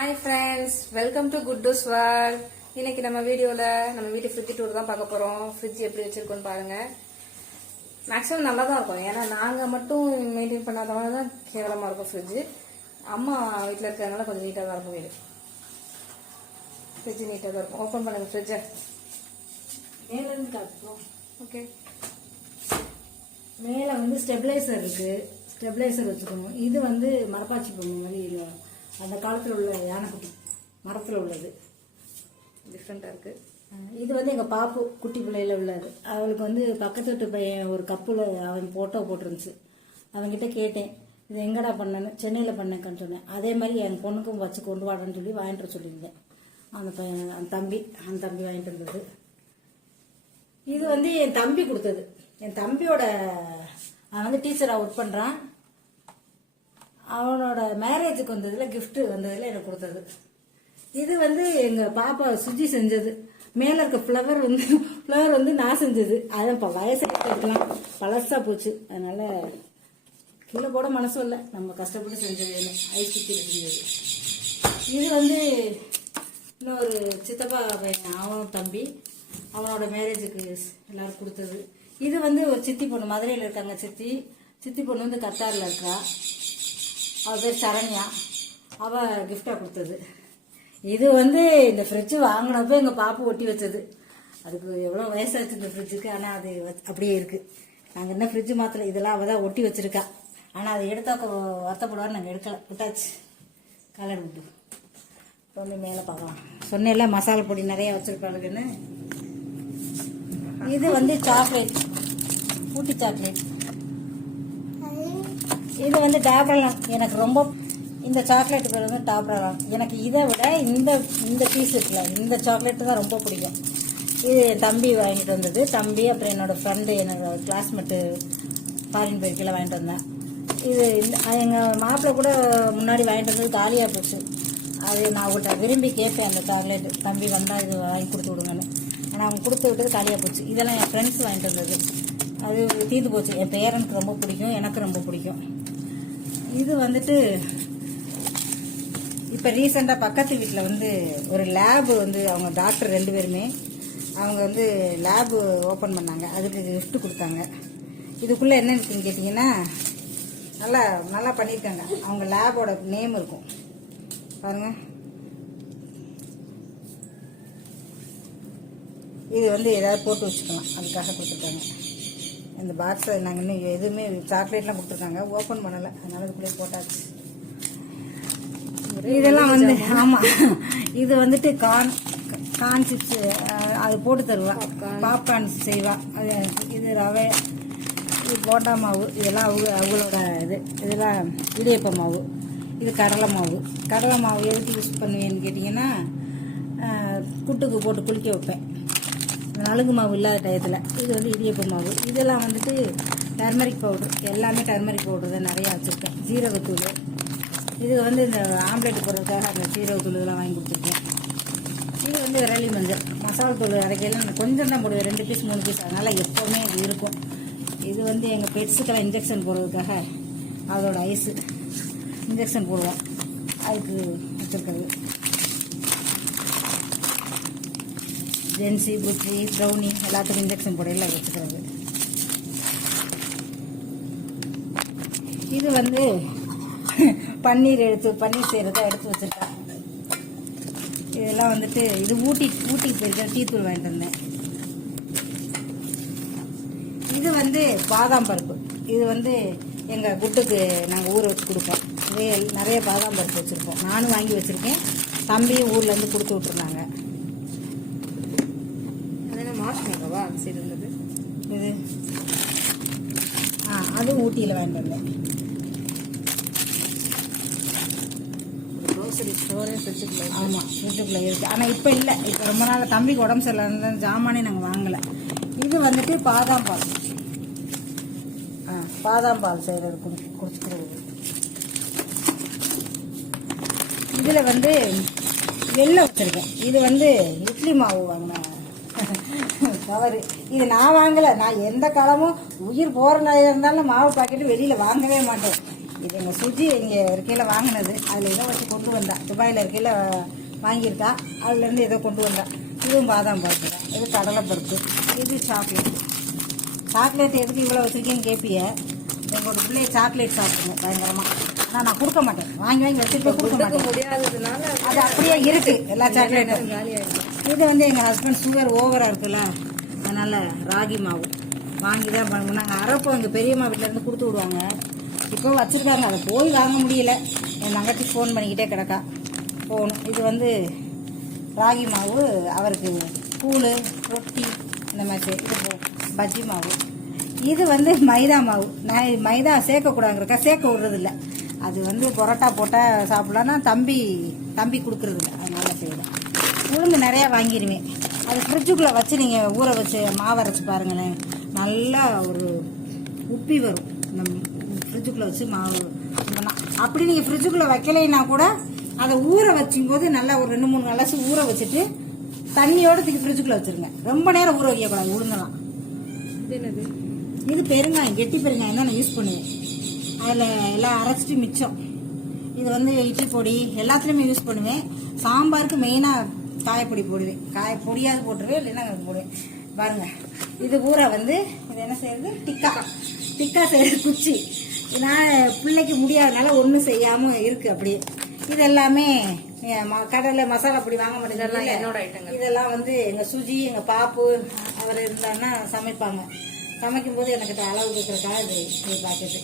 Hi friends, welcome to good dos world. இன்னைக்கு நம்ம வீடியோவில் நம்ம வீட்டு ஃப்ரிட்ஜ் டூர் தான் பார்க்க போகிறோம். ஃப்ரிட்ஜ் எப்படி வச்சிருக்கோன்னு பாருங்கள். மேக்ஸிமம் நல்லா தான் இருக்கும், ஏன்னா நாங்கள் மட்டும் மெயின்டைன் பண்ணாதவங்க தான் கேவலமாக இருக்கும் ஃப்ரிட்ஜு. அம்மா வீட்டில் இருக்கிறதுனால கொஞ்சம் நீட்டாக தான் இருக்கும் வீடு. ஃப்ரிட்ஜ் நீட்டாக தான் இருக்கும். ஓப்பன் பண்ணுங்கள் ஃப்ரிட்ஜை. மேலேருந்து காட்டுறோம். ஓகே, மேலே வந்து ஸ்டெபிளைசர் இருக்குது. ஸ்டெபிளைசர் வச்சுக்கணும். இது வந்து மரப்பாச்சி பொம்மை மாதிரி அந்த காலத்தில் உள்ள யானைக்குட்டி மரத்தில் உள்ளது. டிஃப்ரெண்ட்டாக இருக்குது. இது வந்து எங்கள் பாப்பு குட்டி பிள்ளையில உள்ளது. அவளுக்கு வந்து பக்கத்து வீட்டு பையன் ஒரு கப்பில் அவன் ஃபோட்டோ போட்டிருந்துச்சு. அவன்கிட்ட கேட்டேன், இது எங்கடா பண்ணேன்னு. சென்னையில் பண்ணேன்னு சொன்னேன். அதே மாதிரி என் பொண்ணுக்கும் வச்சு கொண்டு வாடன்னு சொல்லி வாங்கிட்டு சொல்லியிருந்தேன். அந்த பையன் அந்த தம்பி வாங்கிட்டு இருந்தது. இது வந்து என் தம்பி கொடுத்தது. என் தம்பியோட அவன் வந்து டீச்சராக ஒர்க் பண்ணுறான். அவனோட மேரேஜுக்கு வந்ததுல கிஃப்ட் வந்ததுல எனக்கு கொடுத்தது. இது வந்து எங்க பாப்பா சுஜி செஞ்சது. மேல இருக்க ஃப்ளவர் வந்து நான் செஞ்சது. அதான் இப்போ வயசாகிக்கலாம் பழசா போச்சு. அதனால கீழே போட மனசும் இல்லை. நம்ம கஷ்டப்பட்டு செஞ்சது ஐஸ் குச்சியில் செஞ்சது. இது வந்து இன்னொரு சித்தப்பா பையன், அவனும் தம்பி, அவனோட மேரேஜுக்கு எல்லாரும் கொடுத்தது. இது வந்து ஒரு சித்தி பொண்ணு மதுரையில் இருக்காங்க. சித்தி பொண்ணு வந்து கத்தாரில் இருக்கா. அவள் பேர் சரண்யா. அவள் கிஃப்டாக கொடுத்தது. இது வந்து இந்த ஃப்ரிட்ஜு வாங்கினப்போ எங்கள் பாப்பு ஒட்டி வச்சது. அதுக்கு எவ்வளோ வயசாச்சு இந்த ஃப்ரிட்ஜுக்கு. ஆனால் அது அப்படியே இருக்குது. நாங்கள் என்ன ஃப்ரிட்ஜு மாற்றலை. இதெல்லாம் அவள் தான் ஒட்டி வச்சுருக்கா. ஆனால் அதை எடுத்தா வருத்தப்படுவார். நாங்கள் எடுக்கலை, விட்டாச்சு. கலர் விட்டு ஒன்று மேலே பார்க்கலாம். சொன்னேன்ல மசாலா பொடி நிறையா வச்சுருப்பாளுங்கன்னு. இது வந்து சாக்லேட், ஊட்டி சாக்லேட். இது வந்து டாப்ரலான். எனக்கு ரொம்ப இந்த சாக்லேட் பேர் வந்து டாப்ரலான். எனக்கு இதை விட இந்த பீஸ் இருக்குல்ல, இந்த சாக்லேட்டு தான் ரொம்ப பிடிக்கும். இது என் தம்பி வாங்கிட்டு வந்தது. தம்பி அப்புறம் என்னோட ஃப்ரெண்டு, என்னோட கிளாஸ்மேட்டு ஃபாரின் போயிருக்கையில் வாங்கிட்டு வந்தேன். இது எங்கள் மாப்பிள்ளை கூட முன்னாடி வாங்கிட்டு வந்தது காலியாக போச்சு. அது நான் அவங்கள்ட்ட விரும்பி கேட்பேன், அந்த சாக்லேட்டு தம்பி வந்தால் இது வாங்கி கொடுத்து விடுங்கன்னு. ஆனால் அவங்க கொடுத்து விட்டது காலியாக போச்சு. இதெல்லாம் என் ஃப்ரெண்ட்ஸ் வாங்கிட்டு வந்தது. அது தீர்ந்து போச்சு. என் பேரனுக்கு ரொம்ப பிடிக்கும், எனக்கு ரொம்ப பிடிக்கும். இது வந்துட்டு இப்போ ரீசெண்டாக பக்கத்து வீட்டில் வந்து ஒரு லேபு வந்து அவங்க டாக்டர் 2 பேருமே அவங்க வந்து லேபு ஓப்பன் பண்ணாங்க. அதுக்கு கிஃப்ட் கொடுத்தாங்க. இதுக்குள்ளே என்ன இருக்குன்னு கேட்டிங்கன்னா, நல்லா பண்ணியிருக்காங்க. அவங்க லேபோட நேம் இருக்கும் பாருங்கள். இது வந்து ஏதாவது போட்டு வச்சுக்கலாம், அதுக்காக கொடுத்துருக்காங்க. இந்த பாக்ஸை நாங்கள் இன்னும் எதுவுமே சாக்லேட்லாம் கொடுத்துருக்காங்க, ஓப்பன் பண்ணலை. அதனால இதுக்குள்ளே போட்டாச்சு. இதெல்லாம் வந்து ஆமாம், இது வந்துட்டு கார்ன் சிப்ஸ் அது போட்டு தருவா. பாப்கார்ன் செய்வா. அது இது ரவை, இது போண்டா மாவு, இதெல்லாம் அவங்களோட இதெல்லாம் இடியப்ப மாவு. இது கடலை மாவு எதுக்கு யூஸ் பண்ணுவேன்னு கேட்டிங்கன்னா, புட்டுக்கு போட்டு குளிக்க வைப்பேன், நலுங்கு மாவு இல்லாத டயத்தில். இது வந்து இடியப்ப மாவு. இதெல்லாம் வந்துட்டு டர்மரிக் பவுடர். எல்லாமே டர்மரிக் பவுடர் தான் நிறையா வச்சுருக்கேன். ஜீரகத்தூள். இது வந்து இந்த ஆம்லேட் போடுறதுக்காக அந்த ஜீரகத்தூள் இதெல்லாம் வாங்கி கொடுத்துருக்கேன். இது வந்து விரலி மஞ்சள். மசாலா தூள் அரைக்கையெல்லாம் நான் கொஞ்சம் தான் போடுவேன், 2 பீஸ் 3 பீஸ். அதனால் எப்போவுமே இது இருக்கும். இது வந்து எங்கள் பெட்ஸுக்கெல்லாம் இன்ஜெக்ஷன் போடுறதுக்காக அதோட ஐஸு இன்ஜெக்ஷன் போடுவோம், அதுக்கு வச்சுருக்கிறது. ஜென்சி, புச்சி, ப்ரௌனி எல்லாத்துக்கும் இன்ஜெக்ஷன் போடையில் வச்சுக்கிறது. இது வந்து பன்னீர் செய்கிறதா எடுத்து வச்சுருக்கேன். இதெல்லாம் வந்துட்டு இது ஊட்டி போயிருக்க டீ தூள் வாங்கிட்டு வந்தேன். இது வந்து பாதாம் பருப்பு. இது வந்து எங்கள் குட்டுக்கு நாங்கள் ஊற வச்சு கொடுப்போம். நிறைய பாதாம் பருப்பு வச்சுருக்கோம். நானும் வாங்கி வச்சுருக்கேன், தம்பியும் ஊர்லேருந்து கொடுத்து விட்ருந்தாங்க. மார்ஷ்மேலோவா அந்த சைடு இருந்தது இது. அதுவும் ஊட்டியில் வாங்கிட்டு வந்தேன். க்ரோசரி ஸ்டோரே ஃப்ரிட்ஜுக்குள்ளே. ஆமாம், ஃப்ரிட்ஜுக்குள்ளே இருக்குது. ஆனால் இப்போ இல்லை. இப்போ ரொம்ப நாள் தம்பிக்கு உடம்பு சரியில்லை, ஜாமானே நாங்கள் வாங்கலை. இது வந்துட்டு பாதாம் பால் செய்கிறது குடிச்சுக்கிறது. இதில் வந்து வெள்ளை வச்சுருக்கேன். இது வந்து இட்லி மாவு வாங்கினேன் கவரு. இது நான் வாங்கலை. நான் எந்த காலமும் உயிர் போகிற நிலையில் இருந்தாலும் மாவு பாக்கெட்டு வெளியில் வாங்கவே மாட்டேன். இது எங்கள் சுஜி இங்கே இருக்கையில் வாங்கினது. அதில் ஏதோ வச்சு கொண்டு வந்தா. துபாயில் இருக்கையில் வாங்கியிருக்கா. அதுலேருந்து ஏதோ கொண்டு வந்தா. இதுவும் பாதாம் பருப்பு தான். இது கடலை பருப்பு. இது சாக்லேட். சாக்லேட் எதுக்கு இவ்வளோ வச்சுருக்கேன்னு கேட்பிய. எங்களோட பிள்ளைய சாக்லேட் சாப்பிடுங்க பயங்கரமாக. ஆனால் நான் கொடுக்க மாட்டேன். வாங்கி வச்சுட்டு கொடுக்க மாட்டேன். முடியாததுனால அது அப்படியே இருக்குது எல்லா சாக்லேட்டும். இது வந்து எங்கள் ஹஸ்பண்ட் சுகர் ஓவராக இருக்குல்ல, அதனால் ராகி மாவு வாங்கி தான் பண்ணுவோம். நாங்கள் அரைப்போம். எங்கள் பெரியம்மா வீட்டிலேருந்து கொடுத்து விடுவாங்க. இப்போ வச்சுருக்காங்க. அதை போய் வாங்க முடியல. என் தங்கச்சி ஃபோன் பண்ணிக்கிட்டே கிடக்கா. போகணும். இது வந்து ராகி மாவு, அவருக்கு கூழ் ரொட்டி இந்த மாதிரி. இது பஜ்ஜி மாவு. இது வந்து மைதா மாவு. நான் மைதா சேர்க்கக்கூடாதுங்கிறக்கா சேர்க்க விடுறதில்ல. அது வந்து பரோட்டா போட்டால் சாப்பிட்லான்னா தம்பி கொடுக்குறதில்ல. அதனால செய்வேன். உளுந்து நிறையா வாங்கிடுவேன். அது ஃப்ரிட்ஜுக்குள்ளே வச்சு நீங்கள் ஊற வச்சு மாவு அரைச்சி பாருங்களேன். நல்லா ஒரு உப்பி வரும். நம்ம ஃப்ரிட்ஜுக்குள்ளே வச்சு மாவு அப்படி நீங்கள் ஃப்ரிட்ஜுக்குள்ளே வைக்கலைன்னா கூட அதை ஊற வச்சும்போது நல்லா ஒரு 2-3 அலசி ஊற வச்சுட்டு தண்ணியோடு தூக்கி ஃப்ரிட்ஜுக்குள்ளே வச்சுருங்க. ரொம்ப நேரம் ஊற வைக்கக்கூடாது உளுந்தெல்லாம். இது பெருங்காயம், கெட்டி பெருங்காயம் தான் நான் யூஸ் பண்ணுவேன். அதில் எல்லாம் அரைச்சிட்டு மிச்சம். இது வந்து இட்லி பொடி எல்லாத்துலேயுமே யூஸ் பண்ணுவேன். சாம்பாருக்கு மெயினாக காயப்பொடி போடுவேன். பொடியாவது போட்டுருவேன், இல்லைன்னா போடுவேன். பாருங்க, இது பூரா வந்து இது என்ன செய்யறது, டிக்கா செய்யறது குச்சி. நான் பிள்ளைக்கு முடியாதனால ஒன்றும் செய்யாமல் இருக்குது அப்படியே. இது எல்லாமே கடலை மசாலா பொடி வாங்க மாட்டேங்குது. என்னோட ஐட்டங்கள் இதெல்லாம் வந்து எங்கள் சுஜி, எங்கள் பாப்பு அவர் இருந்தாங்கன்னா சமைப்பாங்க. சமைக்கும் போது எனக்கு அளவு கொடுக்குறக்காக இது பாக்கெட்டு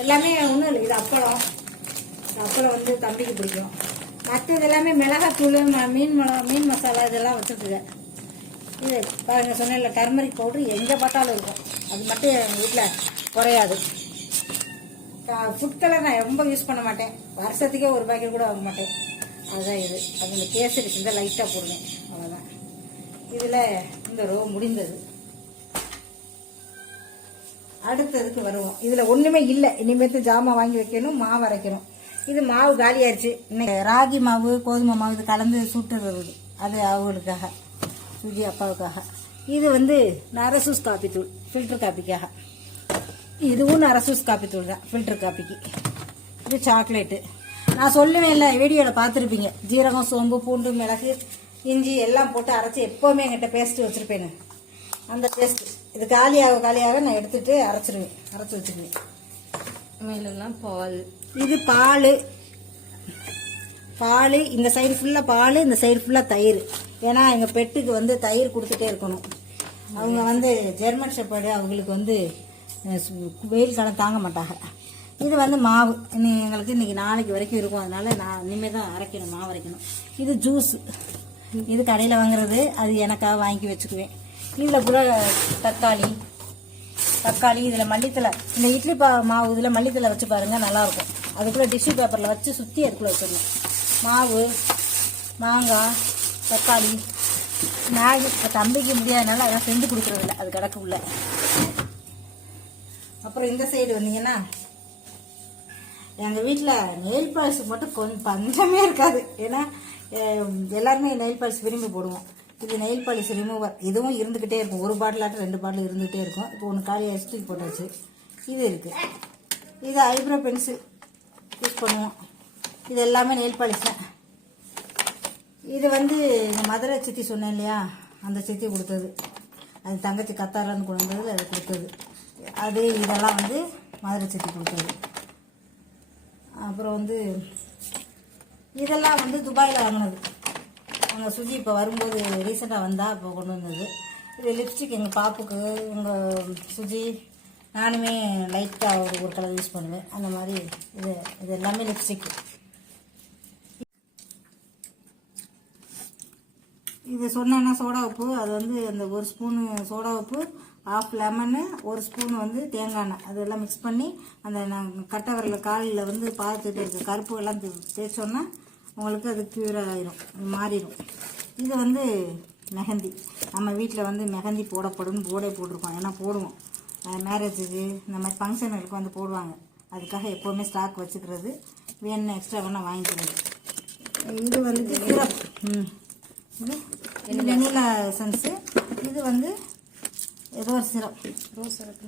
எல்லாமே ஒன்றும் இல்லை. இது அப்பளம் வந்து தம்பிக்கு பிடிக்கும். மற்றது எல்லாமே மிளகாத்தூள், மீன் மசாலா இதெல்லாம் வச்சுருக்குங்க. இது பாருங்க, சொன்ன டர்மரிக் பவுட்ரு எங்கே பார்த்தாலும் இருக்கும். அது மட்டும் எங்கள் வீட்டில் குறையாது. ஃபுட் கலர் நான் ரொம்ப யூஸ் பண்ண மாட்டேன். வருஷத்துக்கே ஒரு பாக்கெட் கூட வாங்க மாட்டேன். அதுதான் இது. அது இந்த கேசரி செஞ்சால் லைட்டாக போடுவேன், அவ்வளோதான். இதில் இந்த ரோ முடிந்தது. அடுத்ததுக்கு வருவோம். இதில் ஒன்றுமே இல்லை. இனிமேட்டு ஜாமான் வாங்கி வைக்கணும், மாவு அரைக்கணும். இது மாவு காலி ஆயிடுச்சு. இன்னைக்கு ராகி மாவு, கோதுமை மாவு இது கலந்து சுட்டுறது. அது அவங்களுக்காக, சுஜி அப்பாவுக்காக. இது வந்து நரசூஸ் காப்பி தூள், ஃபில்டர் காப்பிக்காக. இதுவும் நரசூஸ் காப்பி தூள் தான் ஃபில்டர் காப்பிக்கு. இது சாக்லேட்டு. நான் சொல்லுவேன் இல்லை, வீடியோவில் பார்த்துருப்பீங்க. ஜீரகம், சோம்பு, பூண்டு, மிளகு, இஞ்சி எல்லாம் போட்டு அரைச்சி எப்போவுமே என்கிட்ட பேஸ்ட்டு வச்சுருப்பேன்னு. அந்த பேஸ்ட்டு இது காலியாக நான் எடுத்துட்டு அரைச்சி வச்சுருவேன். மேலெல்லாம் பால். இது பால் இந்த சைடு ஃபுல்லாக பால், இந்த சைடு ஃபுல்லாக தயிர். ஏன்னா எங்கள் பெட்டுக்கு வந்து தயிர் கொடுத்துட்டே இருக்கணும். அவங்க வந்து ஜெர்மன் ஷெப்பர்டு, அவங்களுக்கு வந்து வெயில் காலம் தாங்க மாட்டாங்க. இது வந்து மாவு எங்களுக்கு இன்னைக்கு நாளைக்கு வரைக்கும் இருக்கும். அதனால நான் இனிமேல் தான் அரைக்கணும், மாவு அரைக்கணும். இது ஜூஸ். இது கடையில் வாங்குறது. அது எனக்காக வாங்கி வச்சுக்குவேன். இதில் கூட தக்காளி இதில் மல்லித்தலை. இந்த இட்லி மாவு இதில் மல்லித்தலை வச்சு பாருங்கள், நல்லாயிருக்கும். அதுக்குள்ளே டிஷ்யூ பேப்பரில் வச்சு சுற்றி அதுக்குள்ளே வச்சிடணும். மாவு, மாங்காய், தக்காளி, மேகி. இப்போ தம்பிக்கு முடியாதனால அதெல்லாம் செஞ்சு கொடுக்குறதில்ல, அது கிடக்கு உள்ள. அப்புறம் இந்த சைடு வந்தீங்கன்னா எங்கள் வீட்டில் நெயில் பாலிஷ் மட்டும் கொஞ்சம் பஞ்சமே இருக்காது. ஏன்னா எல்லாருமே நெயில் பாலிஷ் விரும்பி போடுவோம். இது நெயில் பாலிஷ் ரிமூவர். இதுவும் இருந்துக்கிட்டே இருக்கும். ஒரு பாட்டிலாட்டும் 2 பாட்டில் இருந்துகிட்டே இருக்கும். இப்போ ஒன்று காலி ஆயிடுச்சு, தூக்கி போட்டாச்சு. இது இருக்குது. இது ஐப்ரோ பென்சில் யூஸ் பண்ணுவோம். இது எல்லாமே நெயில் பாலிஷ் தான். இது வந்து எங்கள் மதுரை சித்தி சொன்னேன் இல்லையா, அந்த சித்தி கொடுத்தது. அது தங்கச்சி கத்தாரிலேருந்து கொண்டு வந்தது, அது கொடுத்தது. அது இதெல்லாம் வந்து மதுரை சித்தி கொடுத்தது. அப்புறம் வந்து இதெல்லாம் வந்து துபாயில் வாங்கினது. அவங்க சுஜி இப்போ வரும்போது ரீசெண்டாக வந்தால் இப்போ கொண்டு வந்தது. இது லிப்ஸ்டிக். எங்கள் பாப்புக்கு, எங்கள் சுஜி, நானுமே லைட்டாக ஒரு கலர் யூஸ் பண்ணுவேன். அந்த மாதிரி இது எல்லாமே லிப்ஸ்டிக். இது சொன்னேன்னா சோடா உப்பு. அது வந்து அந்த 1 ஸ்பூனு சோடா உப்பு, 1/2 லெமனு, 1 ஸ்பூன் வந்து தேங்காய் எண்ணெய், அதெல்லாம் மிக்ஸ் பண்ணி அந்த நாங்கள் கட்டை விரல காலில் வந்து பார்த்துட்டு இருக்க கருப்புகள்லாம் தேய்ச்சோன்னா உங்களுக்கு அது க்யூர் ஆயிரும், மாறிடும். இது வந்து மெஹந்தி. நம்ம வீட்டில் வந்து மெஹந்தி போடப்படும், போட்டிருக்கோம். ஏன்னா போடுவோம், மேரேஜுக்கு இந்த மாதிரி ஃபங்க்ஷனுக்கு வந்து போடுவாங்க. அதுக்காக எப்போவுமே ஸ்டாக் வச்சுக்கிறது. வேணும்னா எக்ஸ்ட்ரா வேணால் வாங்கிக்கிறது. இது வந்து சிரப். இது வெண்ணிலா எசன்ஸு. இது வந்து ஏதோ ஒரு சிரப்,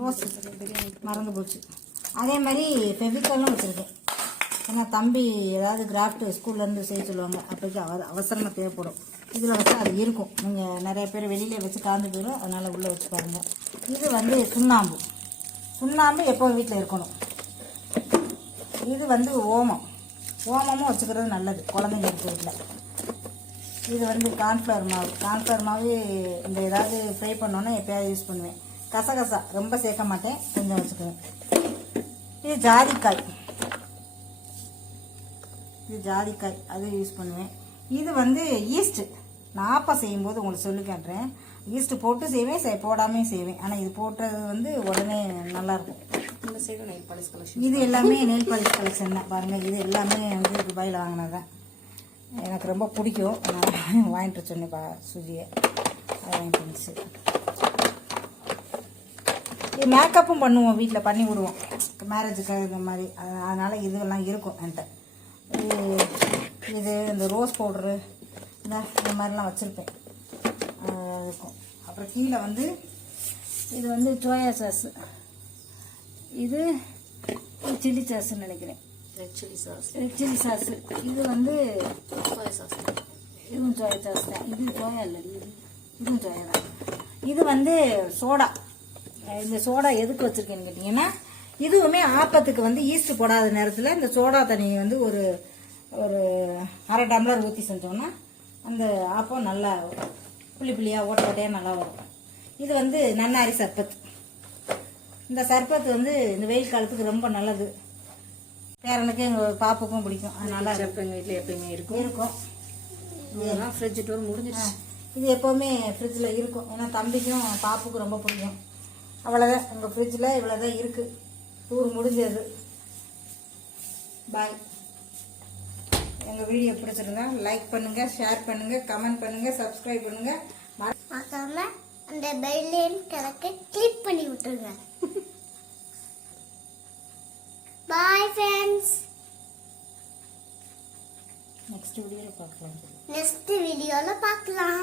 ரோஸ் மறந்து போச்சு. அதே மாதிரி ஃபெவிகாலும் வச்சுருக்கேன். ஏன்னா தம்பி ஏதாவது கிராஃப்ட் ஸ்கூல்லேருந்து செய்ய சொல்லுவாங்க, அப்போக்கி அவசரமாக தேவைப்படும். இதில் வச்சு அது இருக்கும். நீங்கள் நிறைய பேர் வெளியில் வச்சு காந்து போயிடும், அதனால் உள்ளே வச்சு பாருங்கள். இது வந்து சுண்ணாம்பு. சுண்ணாம்பு எப்போ வீட்டில் இருக்கணும். இது வந்து ஓமமும் வச்சுக்கிறது நல்லது குழந்தைங்க இருக்க வீட்டில். இது வந்து கார்ன்ஃப்ளவர் மாவு இந்த ஏதாவது ஃப்ரை பண்ணோன்னா எப்போயாவது யூஸ் பண்ணுவேன். கசகசா ரொம்ப சேர்க்க மாட்டேன், கொஞ்சம் வச்சுக்குவேன். இது ஜாதிக்காய் அது யூஸ் பண்ணுவேன். இது வந்து ஈஸ்ட்டு. நான் ஆப்பா செய்யும்போது உங்களுக்கு சொல்லி காட்டுறேன். ஈஸ்ட்டு போட்டு செய்வேன், போடாமையும் செய்வேன். ஆனால் இது போட்டது வந்து உடனே நல்லாயிருக்கும். இந்த சைடு நெயில் பாலிஷ் கலெக்ஷன். இது எல்லாமே நெயில் பாலிஷ் கலெக்ஷன் தான். பாருங்கள், இது எல்லாமே வந்து துபாயில் வாங்கினதான். எனக்கு ரொம்ப பிடிக்கும், நான் வாங்கிட்டு சொன்னேன் சுஜியை, அதை வாங்கிட்டு வந்துச்சு. இது மேக்கப்பும் பண்ணுவோம், வீட்டில் பண்ணி விடுவோம் மேரேஜுக்கு இந்த மாதிரி. அதனால் இதெல்லாம் இருக்கும் என்கிட்ட. இது இந்த ரோஸ் பவுட்ரு இந்த மாதிரிலாம் வச்சுருப்பேன், இருக்கும். அப்புறம் கீழே வந்து இது வந்து சோயா சாஸு, இது சில்லி சாஸ்ன்னு நினைக்கிறேன். Red chilli sauce. இது வந்து சோயா சாஸ். இதுவும் சோயா சாஸ் தான். இது சோயா இல்லை, இதுவும் சோயா தான். இது வந்து சோடா. இந்த சோடா எதுக்கு வச்சுருக்கேன்னு கேட்டிங்கன்னா, இதுவுமே ஆப்பத்துக்கு வந்து ஈஸ்ட் போடாத நேரத்தில் இந்த சோடா தண்ணியை வந்து ஒரு ஒரு அரை டம்ளர் ஊற்றி செஞ்சோன்னா அந்த ஆப்பம் நல்லா புளியாக ஓட்டையாக நல்லா வரும். இது வந்து நன்னாரி சர்பத். இந்த சர்பத் வந்து இந்த வெயில் காலத்துக்கு ரொம்ப நல்லது. பேரனுக்கு எங்கள் பாப்புக்கும் பிடிக்கும், அதனால எங்கள் வீட்டில் எப்பயுமே இருக்கும். இதெல்லாம் ஃப்ரிட்ஜ் டோர் முடிஞ்சிடுச்சு. இது எப்போவுமே ஃப்ரிட்ஜில் இருக்கும். ஏன்னா தம்பிக்கும் பாப்புக்கும் ரொம்ப பிடிக்கும். அவ்வளோதான், எங்கள் ஃப்ரிட்ஜில் இவ்வளோதான் இருக்குது. டூர் முடிஞ்சது. பாய். எங்கள் வீடியோ பிடிச்சிருந்தா லைக் பண்ணுங்கள், ஷேர் பண்ணுங்கள், கமெண்ட் பண்ணுங்கள், சப்ஸ்கிரைப் பண்ணுங்கள். மறக்காம அந்த பெல்லையும் கலக்க கிளிக் பண்ணி விட்டுருங்க. Bye friends. நெக்ஸ்ட் வீடியோவில் பார்க்கலாம். நெக்ஸ்ட் வீடியோவில் பார்க்கலாம்.